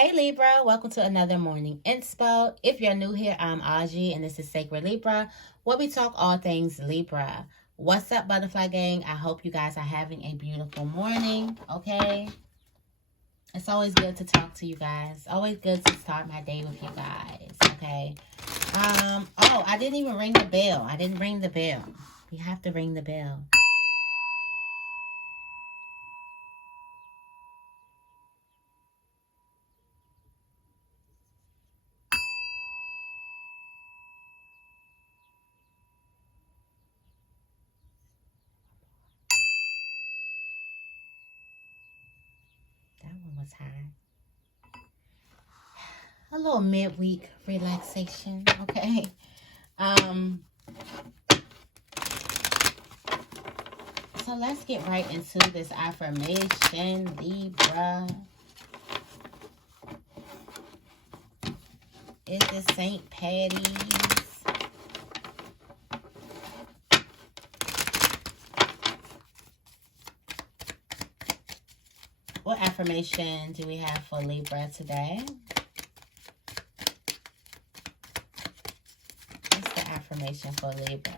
Hey Libra, welcome to another morning inspo. If you're new here, I'm Auji and this is Sacred Libra, where we talk all things Libra. What's up, Butterfly Gang? I hope you guys are having a beautiful morning, okay? It's always good to talk to you guys. Always good to start my day with you guys, okay? Oh, I didn't even ring the bell. I didn't ring the bell. You have to ring the bell. That one was high. A little midweek relaxation, okay? So let's get right into this affirmation, Libra. Is this St. Patty's? What affirmation do we have for Libra today? What's the affirmation for Libra?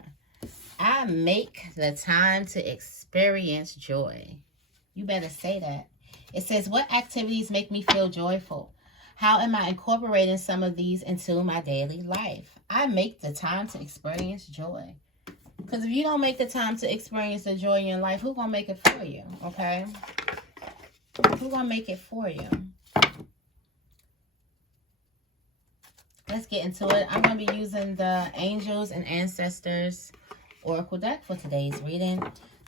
I make the time to experience joy. You better say that. It says, what activities make me feel joyful? How am I incorporating some of these into my daily life? I make the time to experience joy. Because if you don't make the time to experience the joy in your life, who's going to make it for you? Okay? Who's going to make it for you? Let's get into it. I'm going to be using the Angels and Ancestors Oracle deck for today's reading.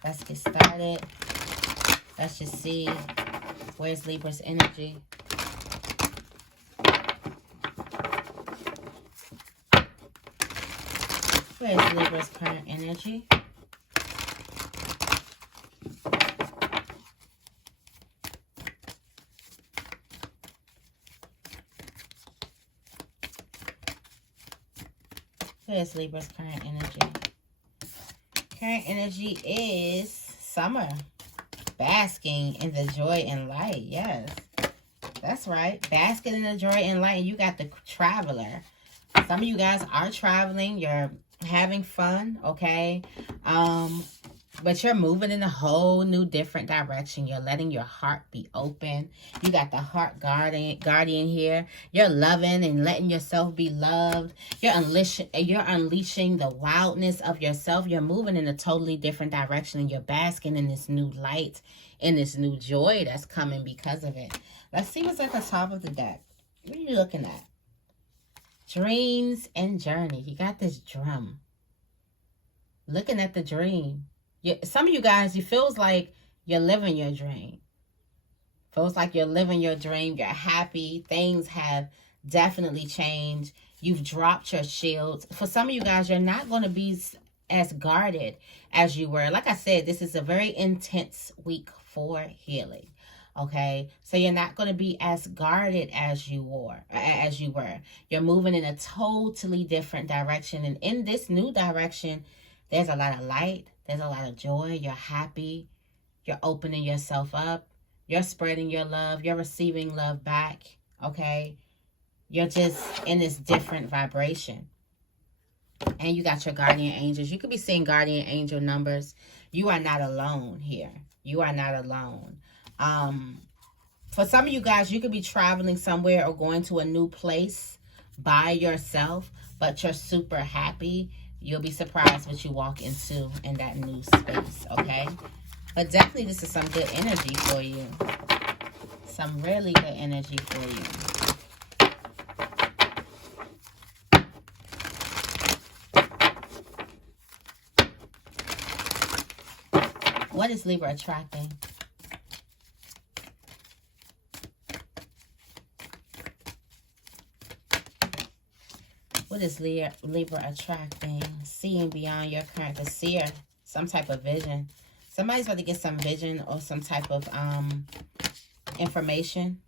Let's get started. Let's just see where's Libra's energy. Where's Libra's current energy? Where's Libra's current energy? Current energy is summer. Basking in the joy and light. Yes, that's right. Basking in the joy and light. And you got the traveler. Some of you guys are traveling. You're having fun, okay? But you're moving in a whole new different direction. You're letting your heart be open. You got the heart guardian here. You're loving and letting yourself be loved. You're unleashing the wildness of yourself. You're moving in a totally different direction, and you're basking in this new light, in this new joy that's coming because of it. Let's see what's at the top of the deck. What are you looking at? Dreams and journey. You got this drum. Looking at the dream. Some of you guys, it feels like you're living your dream. Feels like you're living your dream. You're happy. Things have definitely changed. You've dropped your shields. For some of you guys, you're not going to be as guarded as you were. Like I said, this is a very intense week for healing. Okay, so you're not going to be as guarded as you were. You're moving in a totally different direction. And in this new direction, there's a lot of light. There's a lot of joy. You're happy. You're opening yourself up. You're spreading your love. You're receiving love back. Okay? You're just in this different vibration. And you got your guardian angels. You could be seeing guardian angel numbers. You are not alone here. You are not alone. For some of you guys, you could be traveling somewhere or going to a new place by yourself, but you're super happy. You'll be surprised what you walk into in that new space, okay? But definitely this is some good energy for you. Some really good energy for you. What is Libra attracting? What is Libra attracting? Seeing beyond your current, the seer, some type of vision. Somebody's about to get some vision or some type of information.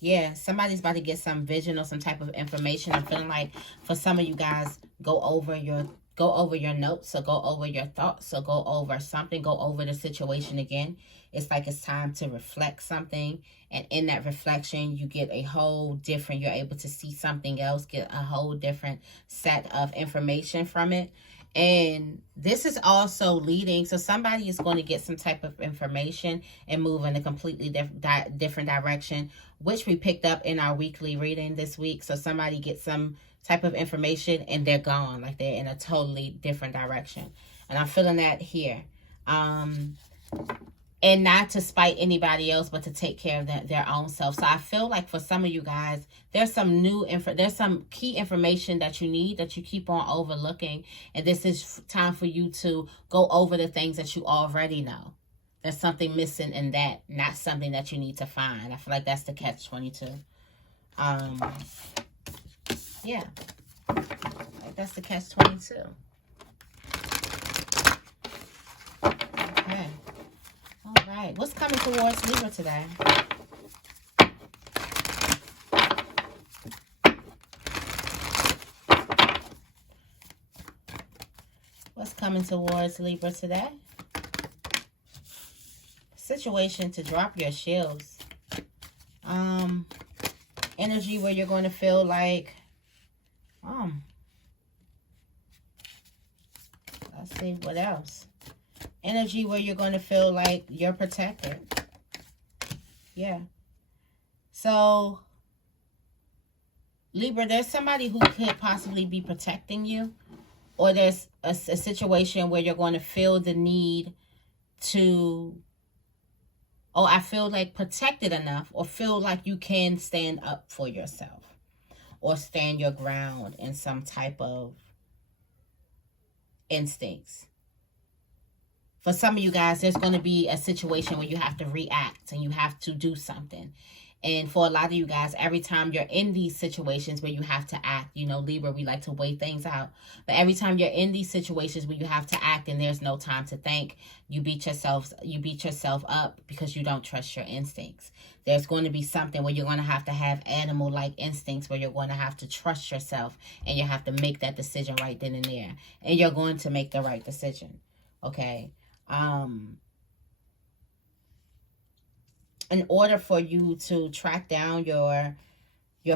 Yeah, somebody's about to get some vision or some type of information. I'm feeling like for some of you guys, go over your go over your notes, or go over your thoughts, or go over something, go over the situation again. It's like it's time to reflect something. And in that reflection, you get a whole different, you're able to see something else, get a whole different set of information from it. And this is also leading, so somebody is going to get some type of information and move in a completely different direction, which we picked up in our weekly reading this week. So somebody gets some type of information and they're gone, like they're in a totally different direction. And I'm feeling that here. And not to spite anybody else, but to take care of their own self. So I feel like for some of you guys, there's some there's some key information that you need that you keep on overlooking. And this is time for you to go over the things that you already know. There's something missing in that, not something that you need to find. I feel like that's the catch-22. Yeah. Like that's the catch-22. Okay. All right. What's coming towards Libra today? What's coming towards Libra today? Situation to drop your shields. Energy where you're going to feel like, let's see what else. Energy where you're going to feel like you're protected. Yeah. So, Libra, there's somebody who could possibly be protecting you. Or there's a situation where you're going to feel the need to, I feel like protected enough, or feel like you can stand up for yourself. Or stand your ground in some type of instincts. For some of you guys, there's going to be a situation where you have to react and you have to do something. And for a lot of you guys, every time you're in these situations where you have to act, you know, Libra, we like to weigh things out. But every time you're in these situations where you have to act and there's no time to think, you beat yourself up because you don't trust your instincts. There's going to be something where you're going to have animal-like instincts, where you're going to have to trust yourself and you have to make that decision right then and there. And you're going to make the right decision. Okay? In order for you to track down your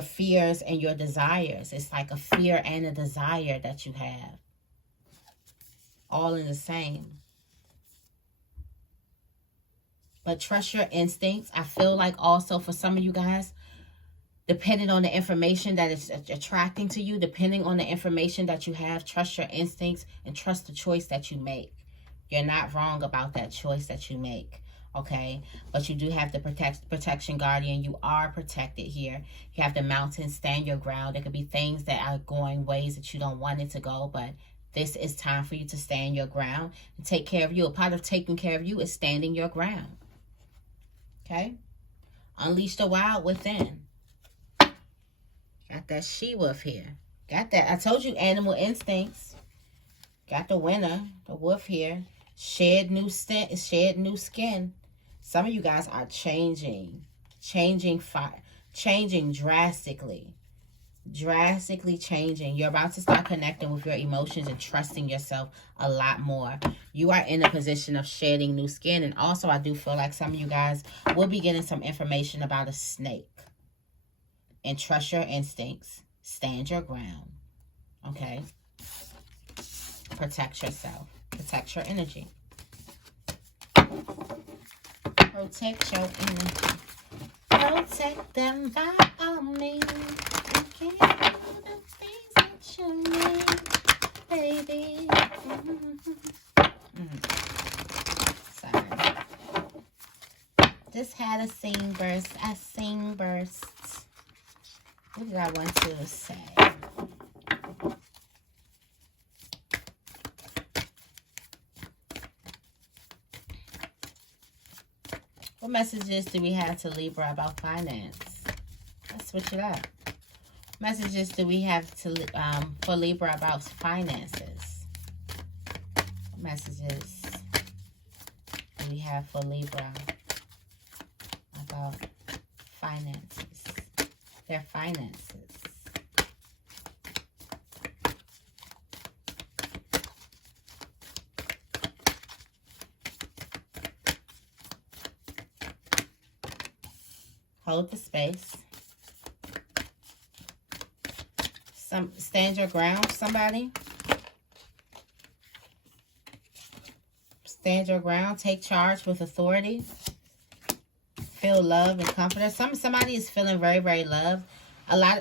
fears and your desires, it's like a fear and a desire that you have, all in the same. But trust your instincts. I feel like also for some of you guys, depending on the information that is attracting to you, depending on the information that you have, trust your instincts and trust the choice that you make. You're not wrong about that choice that you make. Okay, but you do have the protection guardian. You are protected here. You have the mountain, stand your ground. There could be things that are going ways that you don't want it to go, but this is time for you to stand your ground and take care of you. A part of taking care of you is standing your ground. Okay, unleash the wild within. Got that she-wolf here. Got that. I told you animal instincts. Got the winner, the wolf here. Shed new skin. Some of you guys are changing drastically changing. You're about to start connecting with your emotions and trusting yourself a lot more. You are in a position of shedding new skin. And also, I do feel like some of you guys will be getting some information about a snake. And trust your instincts. Stand your ground. Okay? Protect yourself. Protect your energy. Protect your energy. Protect them by all means. You can't do the things that you need, baby. Sorry. Just had a sing burst. What did I want to say? What messages do we have to Libra about finance? Let's switch it up. Messages do we have to for Libra about finances? What messages do we have for Libra about finances? Their finances. Hold the space. Stand your ground, somebody. Stand your ground. Take charge with authority. Feel love and confidence. Somebody is feeling very, very loved.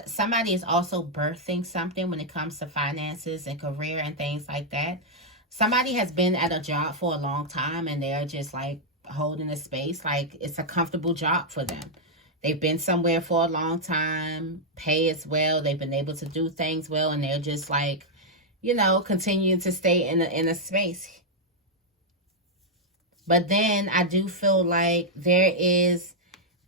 Somebody is also birthing something when it comes to finances and career and things like that. Somebody has been at a job for a long time and they're just like holding a space. Like it's a comfortable job for them. They've been somewhere for a long time, pay as well. They've been able to do things well, and they're just like, you know, continuing to stay in a space. But then I do feel like there is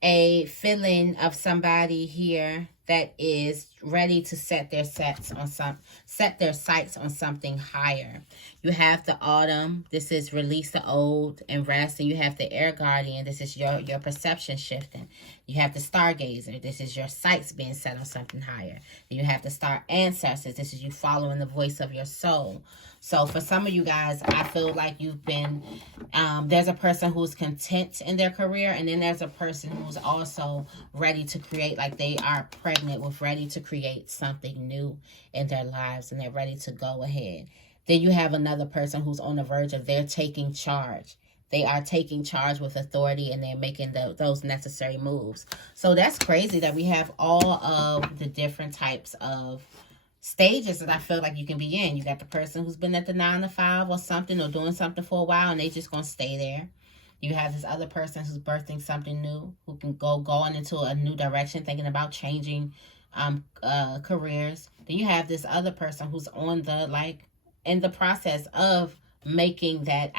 a feeling of somebody here that is ready to set their sights on something higher. You have the autumn. This is release the old and rest. And you have the air guardian. This is your perception shifting. You have the stargazer. This is your sights being set on something higher. Then you have the star ancestors. This is you following the voice of your soul. So for some of you guys, I feel like you've been, there's a person who's content in their career, and then there's a person who's also ready to create, like they are pregnant with ready to create something new in their lives, and they're ready to go ahead. Then you have another person who's on the verge of they're taking charge. They are taking charge with authority, and they're making those necessary moves. So that's crazy that we have all of the different types of stages that I feel like you can be in. You got the person who's been at the 9 to 5 or something, or doing something for a while, and they just gonna stay there. You have this other person who's birthing something new, who can going into a new direction, thinking about changing careers. Then you have this other person who's on the in the process of making that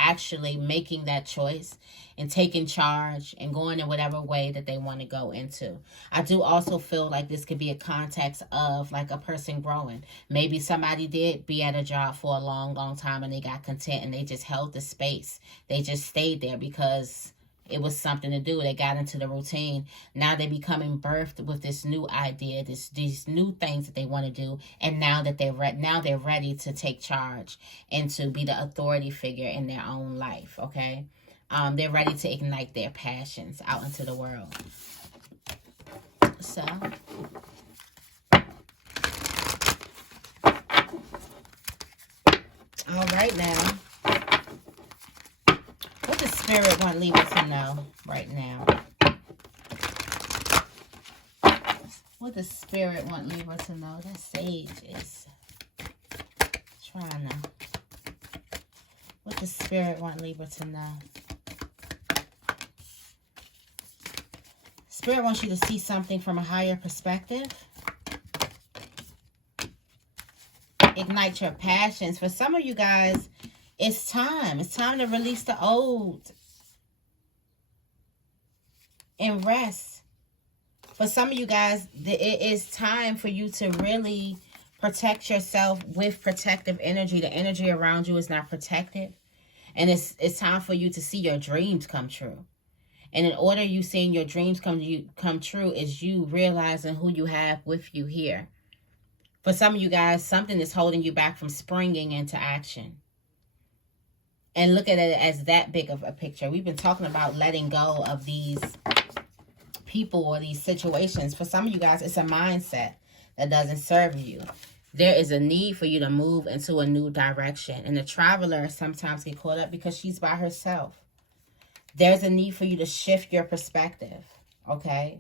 choice and taking charge and going in whatever way that they want to go into. I do also feel like this could be a context of like a person growing. Maybe somebody did be at a job for a long, long time and they got content and they just held the space. They just stayed there because it was something to do. They got into the routine. Now they're becoming birthed with this new idea, these new things that they want to do. And now that they're ready to take charge and to be the authority figure in their own life. Okay, they're ready to ignite their passions out into the world. So, all right now. What does Spirit want Libra to know right now? What does Spirit want Libra to know? That Sage is trying to. What does Spirit want Libra to know? Spirit wants you to see something from a higher perspective. Ignite your passions. For some of you guys, it's time. It's time to release the old and rest. For some of you guys, it is time for you to really protect yourself with protective energy. The energy around you is not protected. And it's time for you to see your dreams come true. And in order you seeing your dreams come true is you realizing who you have with you here. For some of you guys, something is holding you back from springing into action. And look at it as that big of a picture. We've been talking about letting go of these people or these situations. For some of you guys, it's a mindset that doesn't serve you. There is a need for you to move into a new direction. And the traveler sometimes get caught up because she's by herself. There's a need for you to shift your perspective, okay?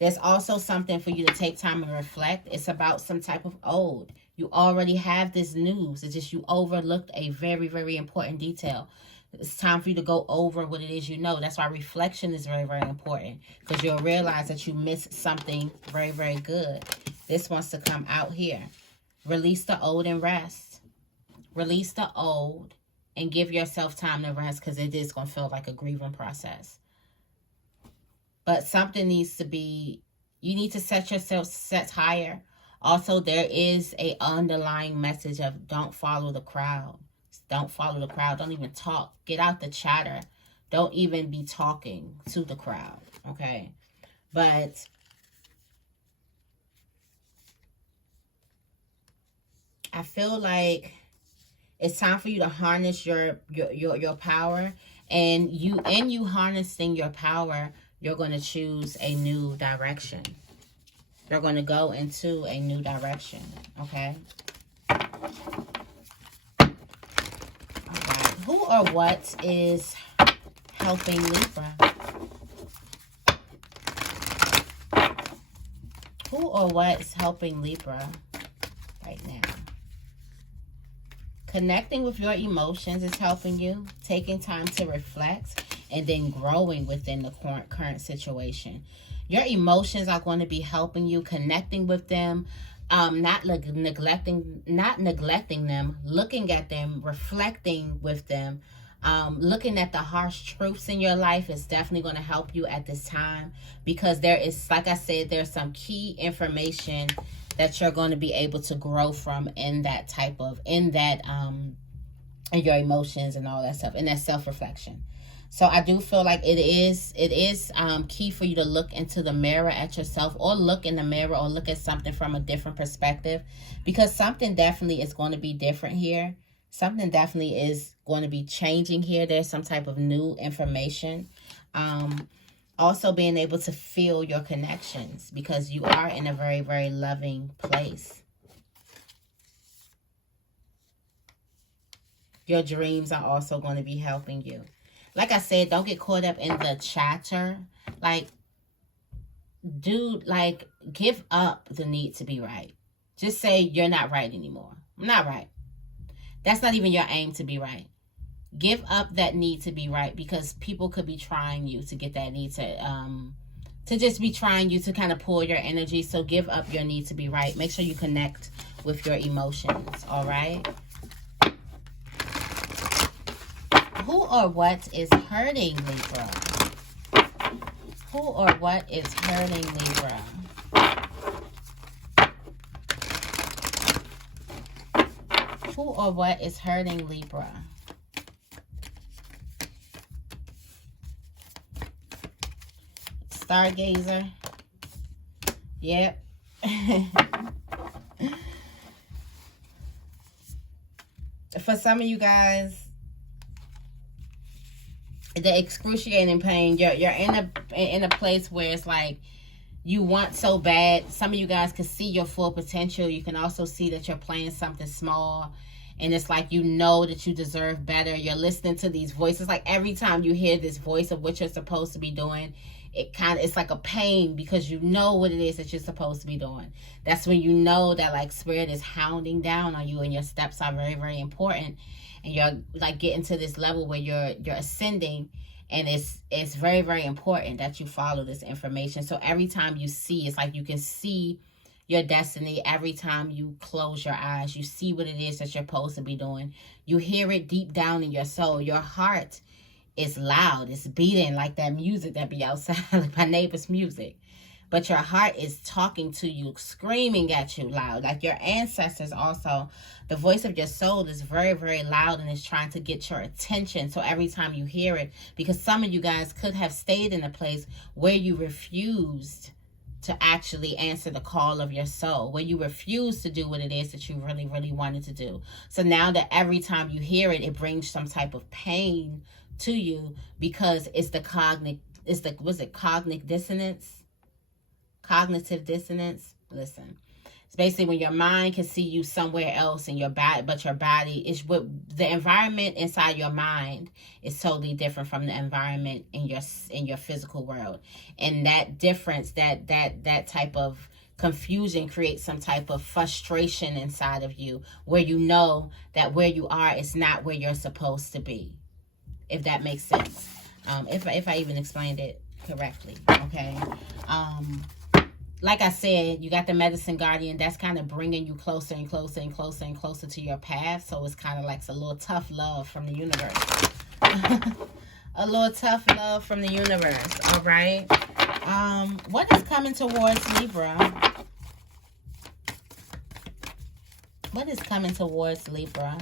There's also something for you to take time and reflect. It's about some type of old. You already have this news. It's just you overlooked a very, very important detail. It's time for you to go over what it is you know. That's why reflection is very, very important. Because you'll realize that you missed something very, very good. This wants to come out here. Release the old and rest. Release the old and give yourself time to rest, because it is going to feel like a grieving process. But something needs to be, you need to set yourself set higher. Also, there is a underlying message of don't follow the crowd. Don't follow the crowd. Don't even talk. Get out the chatter. Don't even be talking to the crowd, okay? But I feel like it's time for you to harness your power. And you harnessing your power, you're going to choose a new direction. You're going to go into a new direction, okay? All right. Who or what is helping Libra? Who or what is helping Libra right now? Connecting with your emotions is helping you. Taking time to reflect and then growing within the current situation. Your emotions are going to be helping you, connecting with them, not neglecting them, looking at them, reflecting with them, looking at the harsh truths in your life is definitely going to help you at this time, because there is, like I said, there's some key information that you're going to be able to grow from in that type of, in your emotions and all that stuff, in that self-reflection. So I do feel like it is key for you to look into the mirror at yourself, or look in the mirror, or look at something from a different perspective, because something definitely is going to be different here. Something definitely is going to be changing here. There's some type of new information. Also being able to feel your connections, because you are in a very, very loving place. Your dreams are also going to be helping you. Like I said, don't get caught up in the chatter. Like, dude, like, give up the need to be right. Just say, you're not right anymore. I'm not right. That's not even your aim, to be right. Give up that need to be right, because people could be trying you to get that need to just be trying you to kind of pull your energy. So give up your need to be right. Make sure you connect with your emotions, all right? Who or what is hurting Libra? Who or what is hurting Libra? Who or what is hurting Libra? Stargazer. Yep. For some of you guys, the excruciating pain, you're in a place where it's like you want so bad. Some of you guys can see your full potential. You can also see that you're playing something small, and it's like you know that you deserve better. You're listening to these voices. Like every time you hear this voice of what you're supposed to be doing, it's like a pain, because you know what it is that you're supposed to be doing. That's when you know that like spirit is hounding down on you, and your steps are very, very important. And you're like getting to this level where you're ascending, and it's very, very important that you follow this information. So every time you see, it's like you can see your destiny. Every time you close your eyes, you see what it is that you're supposed to be doing. You hear it deep down in your soul. Your heart is loud. It's beating like that music that be outside, like my neighbor's music. But your heart is talking to you, screaming at you loud. Like your ancestors also, the voice of your soul is very, very loud, and is trying to get your attention. So every time you hear it, because some of you guys could have stayed in a place where you refused to actually answer the call of your soul, where you refuse to do what it is that you really, really wanted to do. So now that every time you hear it, it brings some type of pain to you, because it's the cognitive dissonance? Cognitive dissonance. Listen, it's basically when your mind can see you somewhere else in your body, but your body is what the environment inside your mind is totally different from the environment in your physical world. And that difference, that type of confusion creates some type of frustration inside of you, where you know that where you are is not where you're supposed to be, if that makes sense. If I even explained it correctly, okay? Like I said, you got the medicine guardian that's kind of bringing you closer and closer and closer and closer to your path. So it's kind of like a little tough love from the universe. A little tough love from the universe, all right? What is coming towards Libra? What is coming towards Libra?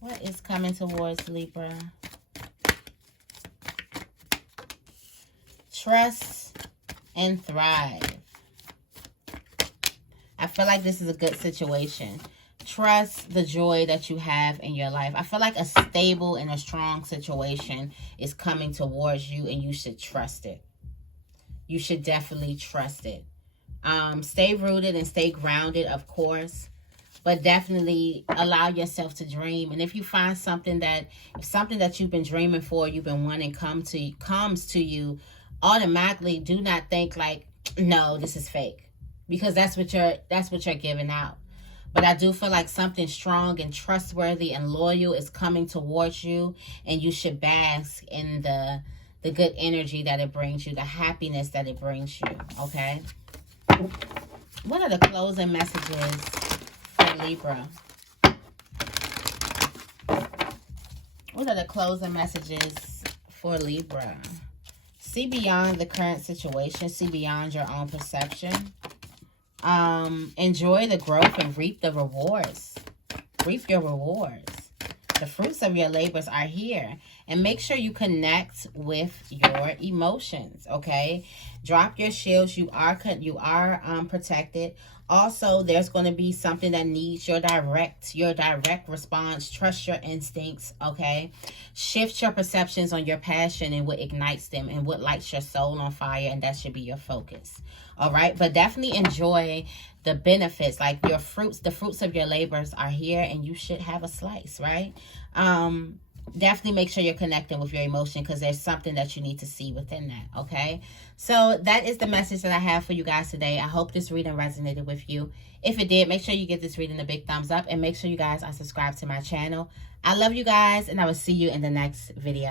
What is coming towards Libra? Trust and thrive. I feel like this is a good situation. Trust the joy that you have in your life. I feel like a stable and a strong situation is coming towards you, and you should trust it. You should definitely trust it. Stay rooted and stay grounded, of course, but definitely allow yourself to dream. And if you find something that you've been dreaming for, you've been wanting comes to you, automatically do not think like, no, this is fake, because that's what you're giving out. But I do feel like something strong and trustworthy and loyal is coming towards you, and you should bask in the good energy that it brings you, the happiness that it brings you, okay? What are the closing messages for Libra? What are the closing messages for Libra? See beyond the current situation. See beyond your own perception. Enjoy the growth and reap the rewards. Reap your rewards. The fruits of your labors are here. And make sure you connect with your emotions, okay? Drop your shields. You are protected. Also, there's going to be something that needs your direct response. Trust your instincts, okay? Shift your perceptions on your passion and what ignites them and what lights your soul on fire, and that should be your focus. All right, but definitely enjoy the benefits, like the fruits of your labors are here, and you should have a slice, right? Definitely make sure you're connecting with your emotion, because there's something that you need to see within that, okay? So that is the message that I have for you guys today. I hope this reading resonated with you. If it did, make sure you give this reading a big thumbs up, and make sure you guys are subscribed to my channel. I love you guys, and I will see you in the next video.